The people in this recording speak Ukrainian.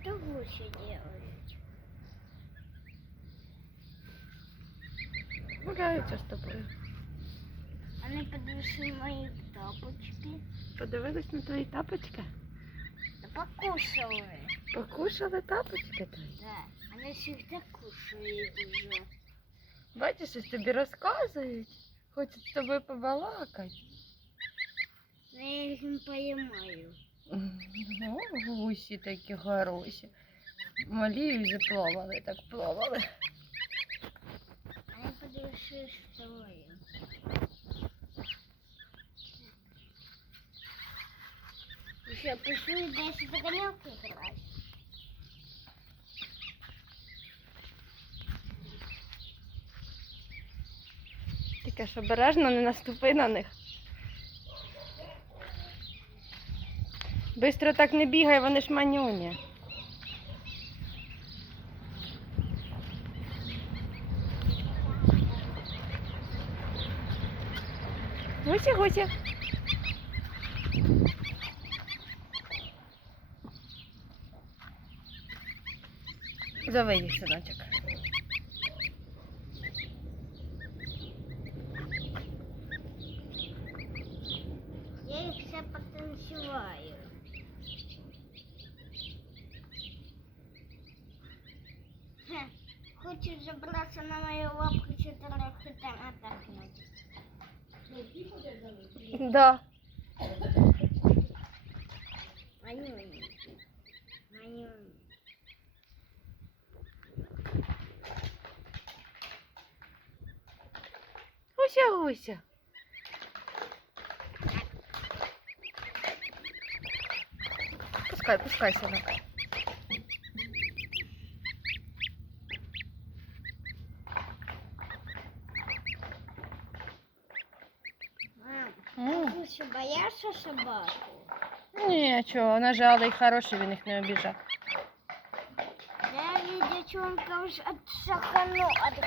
Гуси делают. Гуляються з тобою. Они подвешены мои тапочки. Подивились на твої тапочки? Да покушали. Покушали тапочки твої. Да, они всегда кушают уже. Бачиш, щось тобі розказують. Хочуть з тобою побалакати. Но я их не поймаю. Ну, гусі такі хороші. Малі вже плавали, так плавали. Они подвешены столы. Еще пошли дальше догонялки играть. Тільки ж обережно не наступи на них. Бистро так не бігай, вони ж манюні. Гусі, гусі. Зови їх, синочок. Я их все потанцеваю. Хочешь забраться на мою лапку и там отдохнуть? Да. Манюнь. Манюнь. Гуся, гуся. Пускай, пускай, синок. Мам, боявся собаку? Ні, чого, нажали хороший, він їх не обіжав. Я девчонка уж от сахану от